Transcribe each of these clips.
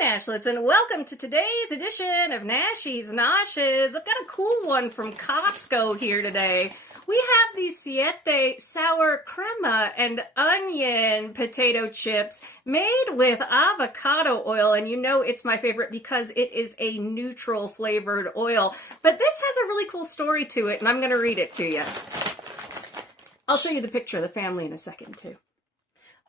Nashlets, and welcome to today's edition of Nashies. I've got a cool one from Costco here today. We have these Siete sour crema and onion potato chips made with avocado oil, and you know it's my favorite because it is a neutral flavored oil. But this has a really cool story to it, and I'm going to read it to you. I'll show you the picture of the family in a second, too.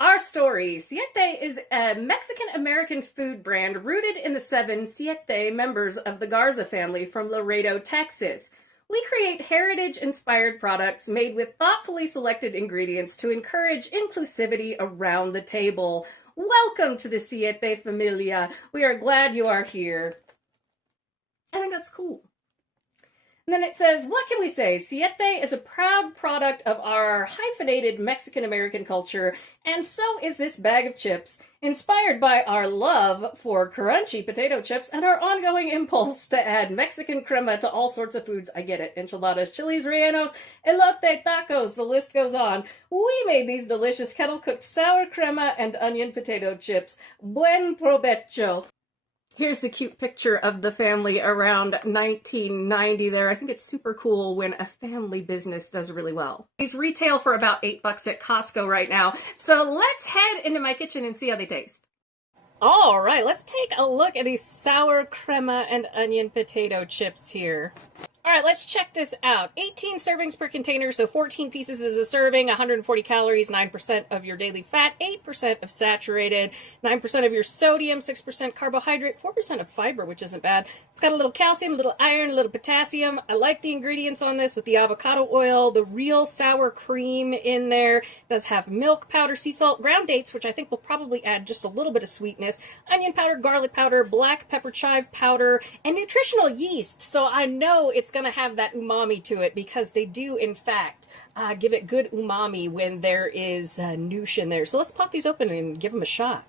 Our story. Siete is a Mexican-American food brand rooted in the 7 Siete members of the Garza family from Laredo, Texas. We create heritage-inspired products made with thoughtfully selected ingredients to encourage inclusivity around the table. Welcome to the Siete familia. We are glad you are here. I think that's cool. And then it says, what can we say? Siete is a proud product of our hyphenated Mexican-American culture, and so is this bag of chips, inspired by our love for crunchy potato chips and our ongoing impulse to add Mexican crema to all sorts of foods. I get it. Enchiladas, chiles rellenos, elote, tacos, the list goes on. We made these delicious kettle-cooked sour crema and onion potato chips. Buen provecho. Here's the cute picture of the family around 1990 there. I think it's super cool when a family business does really well. These retail for about $8 at Costco right now. So let's head into my kitchen and see how they taste. All right, let's take a look at these sour crema and onion potato chips here. All right, let's check this out. 18 servings per container, so 14 pieces is a serving, 140 calories, 9% of your daily fat, 8% of saturated, 9% of your sodium, 6% carbohydrate, 4% of fiber, which isn't bad. It's got a little calcium, a little iron, a little potassium. I like the ingredients on this with the avocado oil, the real sour cream in there. It does have milk powder, sea salt, ground dates, which I think will probably add just a little bit of sweetness, onion powder, garlic powder, black pepper chive powder, and nutritional yeast. So I know it's going to have that umami to it because they do, in fact, give it good umami when there is noosh in there. So let's pop these open and give them a shot.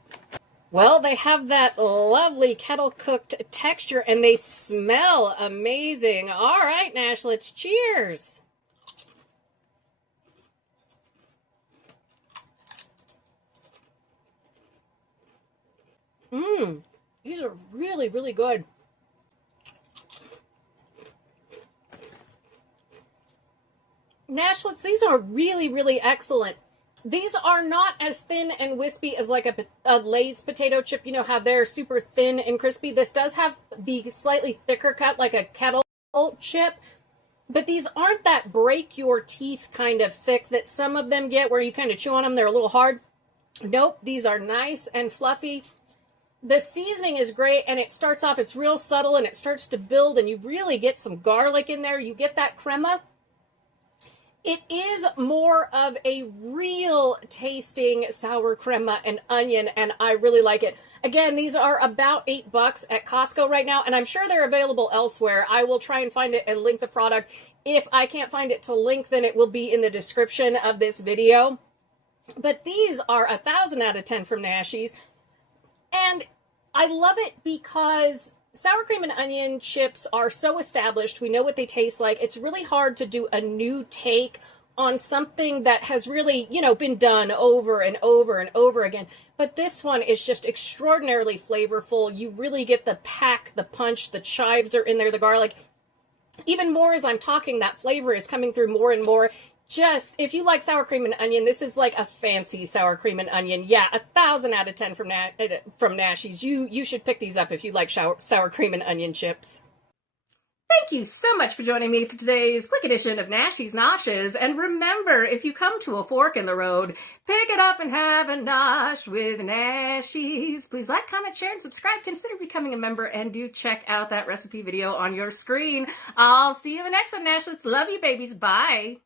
Well, they have that lovely kettle-cooked texture, and they smell amazing. All right, Nashlets, cheers. These are really, really good. Nashlets, these are really, really excellent. These are not as thin and wispy as like a Lay's potato chip, you know, how they're super thin and crispy. This does have the slightly thicker cut like a Kettle chip, but these aren't that break your teeth kind of thick that some of them get where you kind of chew on them. They're a little hard. Nope, these are nice and fluffy. The seasoning is great, and it starts off, it's real subtle, and it starts to build, and you really get some garlic in there. You get that crema. It is more of a real tasting sour crema and onion, and I really like it. Again, these are about $8 at Costco right now, and I'm sure they're available elsewhere. I will try and find it and link the product. If I can't find it to link, then it will be in the description of this video. But these are 1,000 out of 10 from Nashies, and I love it because sour cream and onion chips are so established. We know what they taste like. It's really hard to do a new take on something that has really, you know, been done over and over and over again. But this one is just extraordinarily flavorful. You really get the pack, the punch, the chives are in there, the garlic. Even more as I'm talking, that flavor is coming through more and more. Just, if you like sour cream and onion, this is like a fancy sour cream and onion. Yeah, 1,000 out of 10 from Nashies. You should pick these up if you like sour cream and onion chips. Thank you so much for joining me for today's quick edition of Nashies Noshes. And remember, if you come to a fork in the road, pick it up and have a nosh with Nashies. Please like, comment, share, and subscribe. Consider becoming a member, and do check out that recipe video on your screen. I'll see you in the next one, Nashlets. Love you, babies. Bye.